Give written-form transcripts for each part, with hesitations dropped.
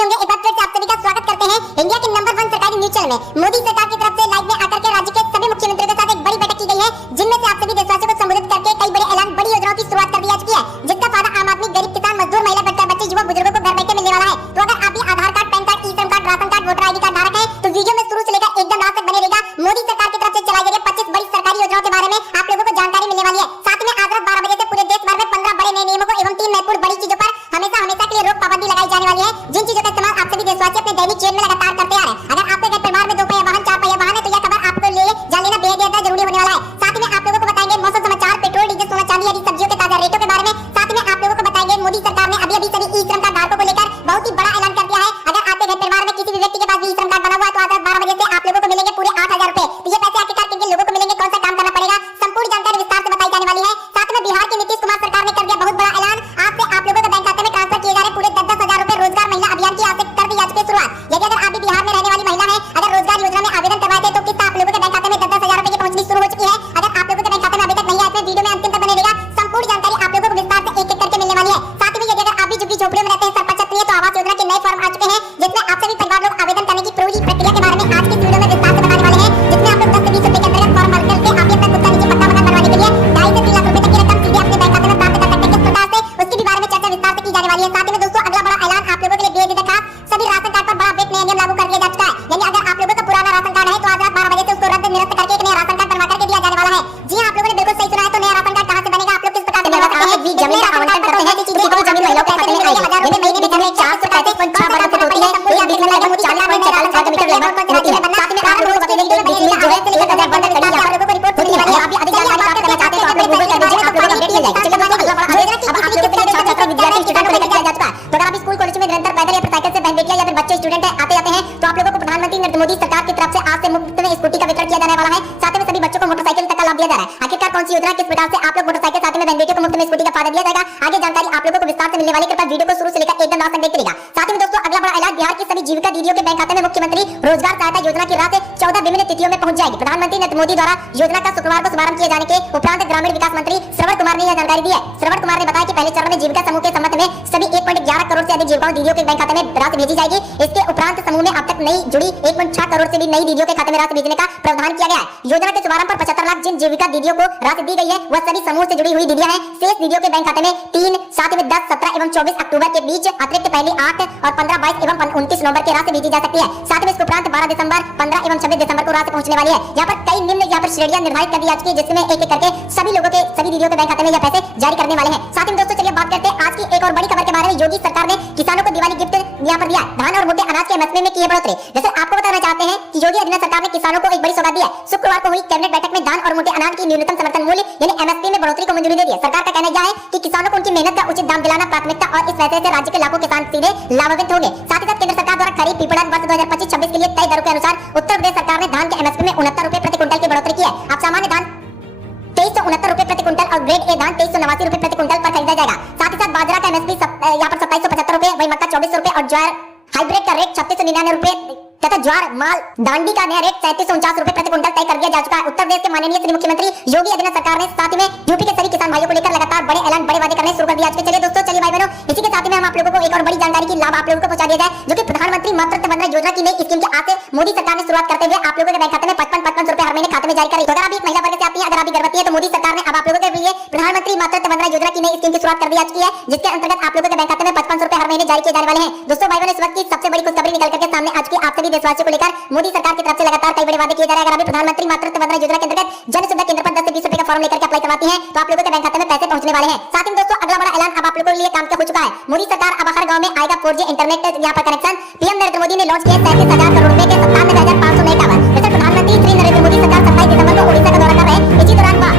अच्छे होंगे। एक बार फिर से आप सभी का स्वागत करते हैं इंडिया के नंबर 1 सरकारी न्यूज चैनल में। मोदी सरकार की तरफ से लाइव में आकर के राज्य के सभी मुख्यमंत्रियों के साथ एक बड़ी बैठक की गई है, जिनमें से आप सभी देशवासियों को संबोधित करके कई बड़े ऐलान, बड़ी योजनाओं की शुरुआत कर दी जा चुकी है, जिसका फायदा आम आदमी, गरीब, किसान, मजदूर, महिला, बच्चे, युवक, बुजुर्गों को घर बैठे मिलने वाला है। तो अगर आप भी Aadhaar card, PAN card, eShram card, ration card, voter ID card धारक है, तो वीडियो में शुरू से लेकर एकदम लास्ट तक बने रहेगा। मोदी सरकार की तरफ से चलाई जा रही 25 बड़ी सरकारी योजनाओं के बारे में आप लोगों को जानकारी मिलने वाली है। साथ में आज रात 12 बजे से पूरे देश भर में 15 बड़े नए नियमों को एवं 3 महत्वपूर्ण बड़ी चीजों पर हमेशा के लिए रोक पाबंदी लगाई जाने वाली है, जिन चीजों का इस्तेमाल आप सभी देशवासी अपने दैनिक जीवन में लगातार करते आ रहे हैं। अगर आपके घर परिवार में 2 पहिया वाहन, 4 पहिया वाहन है, तो यह खबर आपको जान लेना बेहद ज्यादा जरूरी होने वाला है। साथ में आप लोगों को बताएंगे मौसम समाचार, पेट्रोल, डीजल, सोना, चांदी आदि सब्जियों के ताजा रेटों के बारे में। साथ में आप लोगों को बताएंगे मोदी सरकार ने अभी सभी ई-श्रम कार्ड धारकों को लेकर बहुत ही बड़ा ऐलान कर दिया है। अगर आपके घर परिवार में किसी भी व्यक्ति के पास ई-श्रम कार्ड बना हुआ है, तो आज रात 12 बजे से आप लोगों को मिलेंगे पूरे 8000 रुपए। तो ये पैसे आखिरकार किन लोगों को मिलेंगे, कौन सा काम करना पड़ेगा, संपूर्ण जानकारी विस्तार से बताई जाने वाली है। साथ में बिहार के नीतीश कुमार सरकार ने कर दिया बहुत बड़ा ऐलान। आज से आप लोगों के बैंक खाते में ट्रांसफर किए जा रहे पूरे 10-10 हजार रुपए रोजगार महिला अभियान की आज से कर दी जा चुकी है शुरुआत। यदि अगर आप भी बिहार में रहने वाली महिला है, अगर रोजगार योजना में आवेदन करवाए थे, तो किस्त आप लोगों के बैंक खाते में 10-10 हजार रुपए की पहुंचनी शुरू हो चुकी है। अगर आप लोगों के बैंक खाते में अभी तक नहीं आए, तो वीडियो में अंतिम तक बने रहेगा। संपूर्ण जानकारी आप लोगों को विस्तार से एक-एक करके मिलने वाली है। साथ में यदि अगर आप भी झुग्गी झोपड़ियों में रहते हैं, सरपंच नहीं है, तो आवास योजना के नए फॉर्म आ चुके हैं, जिसमें आप सभी परिवार लोग आवेदन करने की पूरी प्रक्रिया के बारे में आज की इस वीडियो में विस्तार से बताने वाले हैं, जिसमें आप लोग 10 से 20 रुपए के अंतर्गत फॉर्म भर करके आप अपना खुद का नीचे पक्का मकान बनवाने के लिए 2.5 से 3 लाख रुपए तक की रकम सीधे अपने बैंक खाते में प्राप्त कर सकते हैं। किस प्रकार से, उसके भी बारे में चर्चा विस्तार से की जाने वाली है। साथ में दोस्तों अगला बड़ा ऐलान आप लोगों के लिए बेहद खास, सभी राशन कार्ड पर बड़ा अपडेट नया नियम लागू कर दिया जा चुका है। यानी अगर आप लोगों का पुराना राशन कार्ड है, तो आज रात 12 बजे से उसको रद्द निरस्त करके एक नया राशन कार्ड बनवा करके दिया जाने वाला है। जी हां, आप लोगों ने बिल्कुल सही सुना है। तो नया राशन कार्ड कहां से बनेगा, आप लोग किस प्रकार से बनवा सकते हैं, जमीन का आवंटन करते हैं, चीजें को जमीन महिलाओं के खाते में आएगी। यानी महीने में 435.6 वर्ग फुट होती है, एक बीघे में लगभग 40.44 वर्ग मीटर लगभग होती है। साथ में आप लोगों को बता देंगे कि बीच में जो है से लेकर 1000 वर्ग कड़ी आप लोगों को रिपोर्ट होती है। आप भी अधिक जानकारी प्राप्त करना चाहते हैं, तो आप लोग गूगल कर दीजिए, आप लोगों को अपडेट मिल जाएगा। चलिए दोस्तों अगला बड़ा अब आप लोगों के लिए छात्र विद्यार्थी स्टूडेंट को लेकर किया जा चुका है। तो अगर आप स्कूल कॉलेज में निरंतर पैदल या साइकिल से बहन बेटियां या फिर बच्चे स्टूडेंट है आते जाते हैं, तो आप लोगों को प्रधानमंत्री नरेंद्र मोदी सरकार की तरफ से आज से मुफ्त में स्कूटी का वितरण किया जाने वाला है। साथ में सभी बच्चों को मोटरसाइकिल तक का लाभ दिया जा रहा है। आखिरकार कौन सी योजना, किस प्रकार से आप लोग मोटरसाइकिल साथ में बहन बेटियों को मुफ्त में स्कूटी का फायदा दिया जाएगा, आगे जानकारी आप लोगों को विस्तार से मिलने वाली है। कृपया वीडियो को शुरू से लेकर एकदम लास्ट तक देखते रहिएगा। साथ में दोस्तों अगला बड़ा ऐलान, बिहार की सभी जीविका दीदियों के बैंक खाते में मुख्यमंत्री रोजगार सहायता योजना की राशि 14 विभिन्न तिथियों में पहुंच जाएगी। प्रधानमंत्री नरेंद्र मोदी द्वारा योजना का शुक्रवार को शुभारंभ किए जाने के उपरांत ग्रामीण विकास मंत्री श्रवण कुमार ने यह जानकारी दी है। श्रवण कुमार ने बताया कि पहले चरण में जीविका समूह के संबंध में सभी 1.11 करोड़ से अधिक जीविकाओं दीदियों के बैंक खाते में राशि भेजी जाएगी। इसके उपरांत समूह में अब तक नई जुड़ी 1.6 करोड़ से भी नई दीदियों के खाते में राशि भेजने का प्रावधान किया गया है। योजना के शुभारंभ पर 75 लाख जिन जीविका दीदियों को राशि दी गई है, वह सभी समूह से जुड़ी हुई दीदियां हैं। शेष दीदियों के बैंक खाते में 3, 7 में 10, 17 एवं 24 अक्टूबर के बीच अतिरिक्त पहले 8 और 15, 22 एवं 29 नवंबर के राशि भेजी जा सकती है। साथ में इसके उपरांत 12 दिसंबर, 15 एवं 26 दिसंबर को राशि पहुंचने वाली है। यहाँ पर कई निम्न यहाँ पर श्रेणियां निर्धारित कर दी जा चुकी है, जिसमें एक-एक करके सभी लोगों के, सभी दीदियों के बैंक खाते में यह पैसे जारी करने वाले हैं। साथ ही दोस्तों चलिए बात करते हैं आज की एक और बड़ी खबर के बारे में। योगी सरकार ने किसानों को दिवाली गिफ्ट यहाँ पर दिया, धान और मोटे अनाज के एमएसपी में की है बढ़ोतरी। जैसे आपको बताना चाहते हैं कि योगी आदित्यनाथ सरकार ने किसानों को एक बड़ी सौगात दी है। शुक्रवार को हुई कैबिनेट बैठक में धान और मोटे अनाज की न्यूनतम समर्थन मूल्य यानी एमएसपी में बढ़ोतरी को मंजूरी दे दी है। सरकार का कहना यह है कि किसानों को उनकी मेहनत का उचित दाम दिलाना प्राथमिकता और इस फैसले से राज्य के लाखों किसान सीधे लाभान्वित होंगे। साथ ही साथ केंद्र सरकार द्वारा खरीफ पिपड़न वर्ष 2025-26 के लिए तय दरों के अनुसार उत्तर प्रदेश सरकार ने धान के एमएसपी में 69 रुपए प्रति क्विंटल की बढ़ोतरी की है। अब सामान्य धान 2369 रुपए प्रति क्विंटल और ग्रेड ए धान 2389 रुपए प्रति क्विंटल पर खरीदा जाएगा। साथ ही साथ बाजरा का एमएसपी यहाँ पर 2775 रुपए, वही मक्का 2400 रुपए और ज्वार हाइब्रिड का रेट 3699 रुपए तथा ज्वार माल दांडी का नया रेट 3749 रुपए प्रति क्विंटल तय कर दिया जा चुका है। उत्तर प्रदेश के माननीय श्री मुख्यमंत्री योगी आदित्यनाथ सरकार ने साथ में यूपी के सभी किसान भाइयों को लेकर लगातार बड़े ऐलान, बड़े वादे करने शुरू कर दिया। चलिए दोस्तों, चलिए भाई बहनों, इसी के साथ में हम आप लोगों को एक और बड़ी जानकारी की लाभ आप लोगों को पहुंचा दिया जाए, जो कि प्रधानमंत्री मातृत्व वंदना योजना की नई स्कीम के आज से मोदी सरकार ने शुरुआत करते हुए आप लोगों के बैंक खाते में 55 रुपए हर महीने खाते में जारी करेगी। तो अगर आप एक महिला वर्ग से आती है, अगर आप गर्भवती है, तो मोदी सरकार ने अब आप लोगों के लिए प्रधानमंत्री मातृत्व वंदना योजना की नई स्कीम की शुरुआत कर दी जा चुकी है, जिसके अंतर्गत आप लोगों के बैंक खाते में 55 रुपए हर महीने जारी किए जाने वाले हैं। दोस्तों भाई बहनों, इस वक्त की सबसे बड़ी खुशखबरी निकल करके सामने आज की आप सभी देशवासियों को लेकर मोदी सरकार की तरफ से लगातार कई बड़े वादे किए जा रहे हैं। अगर अभी प्रधानमंत्री मातृत्व वंदना योजना के अंतर्गत जन सुविधा केंद्र पर 10 से 20 रुपए का फॉर्म लेकर के अप्लाई करवाती हैं, तो आप लोगों के बैंक खाते में पैसे पहुंचने वाले हैं। साथ ही दोस्तों अगला बड़ा ऐलान अब आप लोगों के लिए काम क्या हो चुका है। मोदी सरकार अब हर गांव में आएगा 4G इंटरनेट यहाँ पर कनेक्शन। पीएम नरेंद्र मोदी ने लॉन्च किया 37,000 करोड़ रुपए के 97,500 नए टावर। जैसे प्रधानमंत्री श्री नरेंद्र मोदी सरकार 27 दिसंबर को ओडिशा का दौरा कर रहे हैं। इसी दौरान वह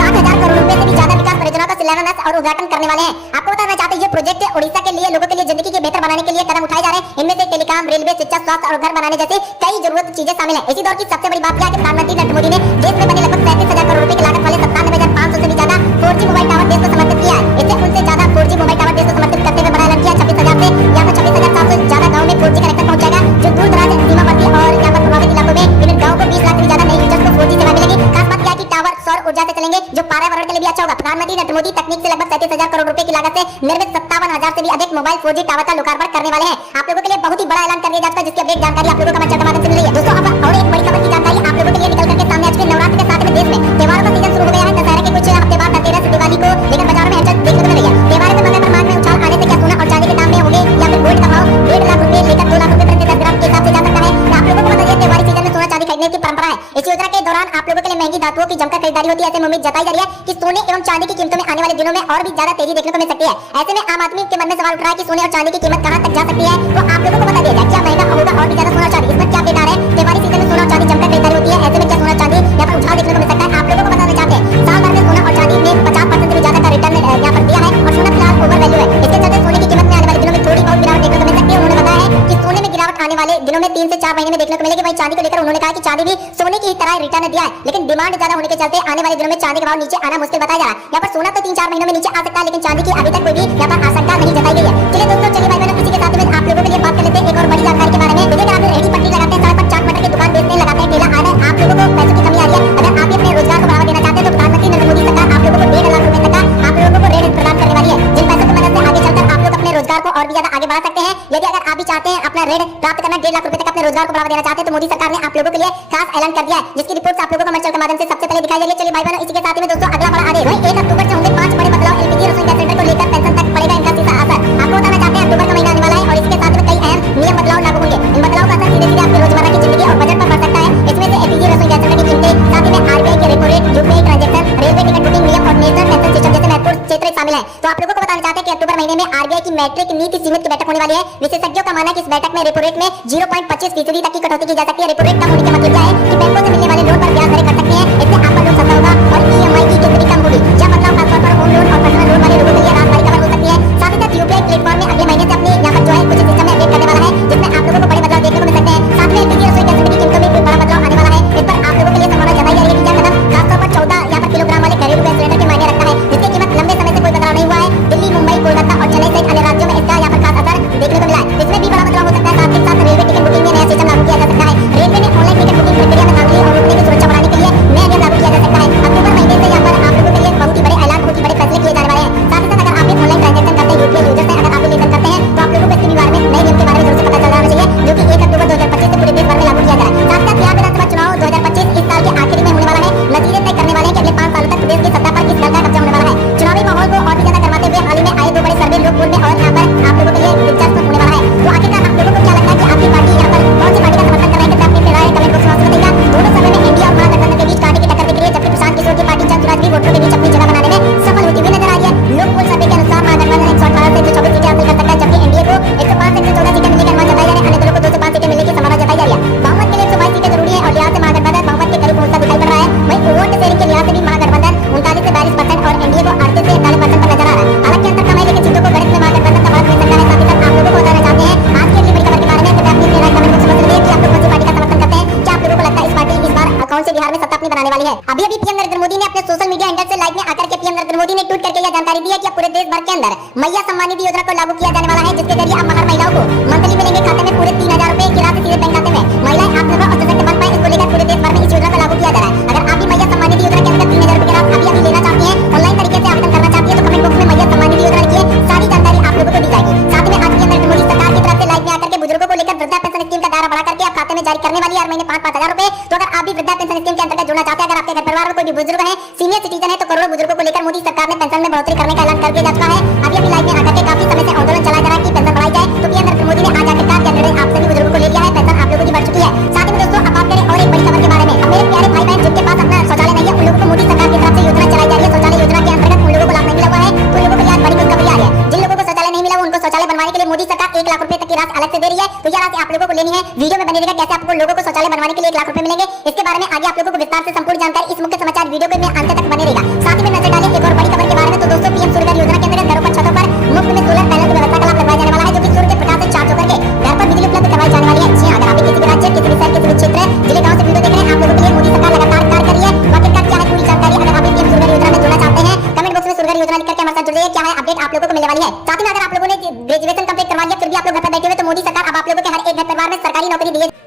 60,000 करोड़ रुपए से भी ज्यादा विकास परियोजनाओं का शिलान्यास और उद्घाटन करने वाले हैं। आपको बताना चाहते हैं ये प्रोजेक्ट ओडिशा के लिए, लोगों के लिए जिंदगी के बेहतर बनाने के लिए कदम उठाए जा रहे हैं। इनमें से टेलीकॉम, रेलवे, शिक्षा, स्वास्थ्य और घर बनाने जैसे कई जरूरत चीजें शामिल है। इसी दौर की सबसे बड़ी बात यह है कि प्रधानमंत्री नरेंद्र मोदी ने देश में बने लगभग 37,000 करोड़ रुपए की लागत वाले 97,500 से भी ज्यादा 4G मोबाइल टावर देश को समर्पित किया है। इससे उनसे ज्यादा 4G मोबाइल टावर देश को समर्पित करते हुए बड़ा ऐलान किया। 26,000 से यहाँ पर 26,700 से ज्यादा गाँव में 4G कनेक्शन पहुंच जाएगा, जो दूर दराज सीमावर्ती और यहाँ पर प्रभावित इलाकों में इन गाँव को 20 लाख से ज्यादा नए यूजर्स को 4G सेवा मिलेगी। खास बात यह है कि टावर सौर ऊर्जा से चलेंगे, जो पर्यावरण के लिए भी अच्छा होगा। प्रधानमंत्री नरेंद्र मोदी तकनीक से लगभग 37,000 करोड़ रुपए की लागत से निर्मित 57 51,000 से भी अधिक मोबाइल 4G टावर का लोकार्पण करने वाले हैं। आप लोगों के लिए बहुत ही बड़ा ऐलान कर दिया जा चुका है, जिसकी अपडेट जानकारी आप लोगों को हमारे चैनल के माध्यम से मिल रही है। दोस्तों अब और एक बड़ी खबर की जानकारी आप लोगों के लिए निकल करके सामने आ चुकी है। नवरात्र के साथ में देश में त्योहारों का सीजन शुरू हो गया है। दशहरा के कुछ हफ्ते बाद धनतेरस दिवाली को लेकर बाजार में हलचल देखने को मिल रही है। त्योहारों के समय पर मांग में उछाल आने से क्या सोना और चांदी के दाम में होंगे या फिर गोल्ड का भाव 1.5 लाख रुपए लेकर 2 लाख रुपए प्रति 10 ग्राम के हिसाब से जा सकता है। आप लोगों को बता दें त्योहारी सीजन में सोना चांदी खरीदने की परंपरा है। इस योजना के दौरान आप लोगों के लिए महंगी धातुओं की जमकर खरीदारी होती है। ऐसे में उम्मीद जताई जा रही है कि सोने एवं चांदी की कीमतों में आने वाले दिनों में और भी ज्यादा तेजी देखने को मिल सकती है। ऐसे में आम आदमी के मन में सवाल उठ रहा है कि सोने और चांदी की कीमत कहां तक जा सकती है। तो आप लोगों को बता दिया जाए क्या महंगा होगा और भी ज्यादा सोना और चांदी, इसमें क्या अपडेट आ रहा है। त्योहारी सीजन में सोना और चांदी जमकर खरीदारी होती है। ऐसे में क्या सोना और चांदी यहाँ पर उछाल देखने को मिल सकता है। आप लोगों को बताना चाहते हैं साल भर में सोना और चांदी ने 50% से भी ज्यादा का रिटर्न यहाँ पर दिया है और सोना फिलहाल ओवर वैल्यू है। इसके चलते सोने की कीमत में आने वाले दिनों में थोड़ी बहुत गिरावट देखने को मिल सकती है। उन्होंने बताया है कि सोने में गिरावट आने वाले दिनों में 3 से 4 महीने में देखने को मिलेगी। वहीं चांदी को लेकर उन्होंने कहा कि चांदी भी सोने की ही तरह रिटर्न दिया है, लेकिन डिमांड ज्यादा होने के चलते आने वाले दिनों में चांदी का भाव नीचे आना मुश्किल बताया जा रहा है। यहाँ पर सोना तो 3-4 महीनों में नीचे आ सकता है, लेकिन चांदी की अभी तक कोई भी यहाँ पर आशंका नहीं जताई गई है। चलिए दोस्तों, चलिए भाई बहनों, इसी के साथ में आप लोगों के लिए बात कर लेते हैं एक और बड़ी जानकारी के बारे में। देखिए अगर आप रेहड़ी पटरी लगाते हैं, सड़क पर चाट मटर की दुकान बेचते हैं, लगाते हैं ठेला, अगर आप लोगों को पैसों की कमी आ रही है, अगर आप भी अपने रोजगार को बढ़ावा देना चाहते हैं, तो प्रधानमंत्री नरेंद्र मोदी सरकार आप लोगों को 1.5 लाख रुपए तक का आप लोगों को ऋण प्रदान करने वाली है, जिन पैसों की मदद से आगे चलकर आप लोग अपने रोजगार को और भी ज्यादा आगे बढ़ा सकते हैं। यदि अगर आप भी चाहते हैं अपना ऋण प्राप्त करना 1.5 लाख रुपए तक अपने रोजगार को बढ़ावा देना चाहते हैं, तो मोदी सरकार ने आप लोगों के लिए खास ऐलान कर दिया है, जिसकी रिपोर्ट आप लोगों को हमारे चैनल के माध्यम से सबसे पहले दिखाई जा रही है। चलिए भाई बहनों, इसी के साथ में दोस्तों अगला बड़ा आदेश 1 अक्टूबर से होंगे 5 बड़े बदलाव। एलपीजी रसोई गैस सिलेंडर को लेकर पेंशन तक पड़ेगा इनका सीधा असर। आपको बताना चाहते हैं अक्टूबर का महीना आने वाला है और इसके साथ में कई अहम नियम बदलाव लागू होंगे। इन बदलाव का असर सीधे सीधे आपकी रोजमर्रा की जिंदगी और बजट पर पड़ सकता है। इसमें से एलपीजी रसोई गैस सिलेंडर की कीमतें, साथ ही में आरबीआई के repo rate, UPI transaction, railway ticket booking नियम और नेशनल पेंशन सिस्टम जैसे महत्वपूर्ण क्षेत्र शामिल हैं। तो आप लोगों को बताना चाहते हैं कि अक्टूबर महीने में आरबीआई की मैट्रिक नीति सीमित की बैठक होने वाली है। विशेषज्ञों का मानना है कि इस बैठक में रेपो रेट में 0.25% तक की कटौती की जा सकती है। रेपो रेट कम होने का मतलब क्या है कि बैंकों से मिलने वाले लोन पर ब्याज दरें घट सकती हैं। इससे आपका लोन सस्ता होगा और ईएमआई की किस्त भी कम होगी। यह बदलाव खासतौर पर होम लोन और पर्सनल लोन वाले लोगों के लिए राहतदायी खबर हो सकती है। साथ ही साथ यूपीआई प्लेटफॉर्म में अगले महीने से अपने यहाँ पर जो है कुछ सिस्टम में अपडेट करने वाला है, जिसमें आप लोगों को बड़े बदलाव देखने को मिल सकते हैं। साथ में एलपीजी रसोई गैस सिलेंडर की कीमतों में कोई बड़ा बदलाव आने वाला है। इस पर आप लोगों के लिए संभावना जताई जा रही है कि यह कदम खासतौर पर 14 यहाँ पर किलोग्राम वाले घरेलू गैस सिलेंडर के मायने रखता है, जिसकी कीमत लंबे समय से कोई बदलाव नहीं हुआ है। दिल्ली, मुंबई, कोलकाता और चेन्नई सहित अन्य राज्यों में इसका यहाँ पर खास असर देखने को मिला है। इसमें भी बड़ा बदलाव हो सकता है। साथ ही साथ रेलवे टिकट बुकिंग में नया सिस्टम लागू किया जा सकता है। रेलवे ने ऑनलाइन टिकट बुकिंग प्रक्रिया में धांधली और रुकने की सुरक्षा बढ़ाने के लिए नया नियम लागू किया जा सकता है। अक्टूबर महीने से यहाँ पर आप लोगों के लिए बहुत ही बड़े ऐलान, बहुत ही बड़े फैसले किए जाने वाले हैं। साथ ही साथ अगर आप भी ऑनलाइन ट्रांजैक्शन करते हैं, यूपीआई यूजर्स हैं, अगर आप भी लेनदेन करते हैं, तो आप लोगों को इसके बारे में नए नियम के बारे में जरूर से पता चल जाना चाहिए, जो कि 1 अक्टूबर 2025 से पूरे देश भर में लागू किया जा रहा है। साथ ही साथ बिहार विधानसभा चुनाव 2025 इस साल के आखिरी में होने वाला है। नतीजे तय करने वाले हैं कि अगले 5 सालों तक प्रदेश की सत्ता पर किस दल का कब्जा होने वाला है। चुनावी माहौल को और भी ज्यादा गर्माते हुए हाल ही में आए 2 बड़े सर्वे लोग में और यहाँ पर आप लोगों के लिए दिलचस्प होने वाला है। तो आखिरकार आप लोगों को क्या लगता है कि आपकी पार्टी यहाँ पर कौन सी पार्टी का समर्थन कर रहे हैं? अपनी राय कमेंट बॉक्स में बताइएगा। दोनों सर्वे में इंडिया और महागठबंधन के बीच कांटे की टक्कर दिख रही है, जबकि प्रशांत किशोर की पार्टी चंद भी वोटरों के बीच अपनी जगह बनाने में सफल होती हुई नजर आ रही है। लोक पोल सर्वे के अनुसार महागठबंधन 118 से 124 सीटें हासिल कर सकता है, जबकि एनडीए को 105 से 114 सीटें मिलने की अनुमान जताई जा रही है। अन्य दलों को 2 से 5 सीटें मिलने की संभावना जताई जा रही है। बहुमत के लिए 122 सीटें जरूरी है और लिहाज से महागठबंधन बहुमत के करीब पहुंचता दिखाई पड़ रहा है। वहीं वोट शेयरिंग के लिहाज से भी महागठबंधन 39 से 42% और एनडीए को 38 से 41% पर नजर आ रहा है। हालांकि अंतर कम है, लेकिन सीटों को गणित में महागठबंधन का बढ़त मिल सकता है। साथ ही साथ आप लोगों को बताना चाहते हैं आज की अगली बड़ी खबर के बारे में। कृपया अपनी राय कमेंट बॉक्स में बताइए कि आप लोग कौन सी पार्टी का समर्थन करते हैं। क्या आप लोगों को लगता है इस पार्टी इस बार कौन से बिहार में सत्ता अपनी बनाने वाली है? अभी पीएम नरेंद्र मोदी ने अपने सोशल मीडिया हैंडल से लाइव में आकर के पीएम नरेंद्र मोदी ने ट्वीट करके यह जानकारी दी है कि अब पूरे देश भर के अंदर मैया सम्मान निधि योजना को लागू किया जाने वाला है, जिसके जरिए अब हर महिलाओं को मंथली मिलेंगे खाते में पूरे 3000 रुपए की राशि सीधे बैंक खाते में। महिलाएं आत्मनिर्भर और सशक्त बन पाए, इसको लेकर पूरे देश भर में इस योजना को लागू किया जा रहा है। अगर आप भी मैया सम्मान निधि योजना के अंदर 3000 रुपए की राशि अभी लेना चाहती हैं, ऑनलाइन तरीके से आवेदन करना चाहती है, तो कमेंट बॉक्स में मैया सम्मान निधि योजना लिखिए, सारी जानकारी आप लोगों को दी जाएगी। साथ में आज पीएम नरेंद्र मोदी सरकार की तरफ से लाइव में आकर के बुजुर्गों को लेकर वृद्धा पेंशन स्कीम का दायरा बढ़ा करके आप खाते में जारी करने वाली है हर महीने 5-5 हजार रुपए। तो अगर आप भी वृद्धा पेंशन स्कीम के अंतर्गत जुड़ना चाहते हैं, अगर आपके घर परिवार में कोई भी बुजुर्ग है, सीनियर सिटीजन है, तो करोड़ों बुजुर्गों को लेकर मोदी सरकार ने पेंशन में बढ़ोतरी करने का ऐलान कर दिया जा चुका है। अभी लाइव में आकर के काफी समय से आंदोलन चलाया जा रहा है कि पेंशन बढ़ाई जाए, तो पीएम नरेंद्र मोदी ने आज आकर के निर्णय आप सभी बुजुर्गों को ले लिया है। पेंशन आप लोगों की बढ़ चुकी है। साथ ही दोस्तों अब बात करें और एक बड़ी खबर के बारे में। मेरे प्यारे भाई बहन जिनके पास अपना शौचालय नहीं है, उन लोगों को मोदी सरकार की तरफ से योजना चलाई जा रही है। शौचालय योजना के अंतर्गत उन लोगों को लाभ नहीं मिला हुआ है, तो उन लोगों को आज बड़ी खुशखबरी आ रही है। जिन लोगों को शौचालय नहीं मिला, उनको शौचालय बनवाने के लिए मोदी सरकार 1 लाख रुपए तक की राशि अलग से दे रही है। तो यह राशि आप लोगों को लेनी है। वीडियो में बने रहेगा कैसे आपको लोगों को शौचालय बनवाने के लिए 1 लाख रुपए मिलेंगे। इसके बारे में आगे आप लोगों को विस्तार से संपूर्ण जानकारी इस मुख्य समाचार वीडियो में अंत तक बने रहेगा। साथ ही में नजर डालें एक और बड़ी खबर के बारे में। तो दोस्तों पीएम सूर्यघर योजना के अंतर्गत घरों पर छतों पर मुफ्त में सोलर पैनल की व्यवस्था का लाभ लगवाया जाने वाला है, जो कि सूर्य के प्रकाश से चार्ज होकर के घर पर बिजली उपलब्ध करवाई जाने वाली है। जी अगर आप किसी भी राज्य, किसी भी शहर, किसी भी क्षेत्र, जिले, गांव से वीडियो देख रहे हैं, आप लोगों के लिए मोदी सरकार लगातार कार्य कर रही है। आखिरकार क्या है पूरी जानकारी? अगर आप पीएम सूर्यघर योजना में जुड़ना चाहते हैं, कमेंट बॉक्स में सूर्यघर योजना लिख करके हमारे साथ जुड़ जाइए। क्या है अपडेट आप लोगों को मिलने वाली है। साथ ही में अगर आप लोगों ने ग्रेजुएशन कंप्लीट करवा लिया, फिर भी आप लोग घर पर बैठे हुए, तो मोदी सरकार अब आप लोगों के हर एक घर परिवार में सरकारी नौकरी दी है।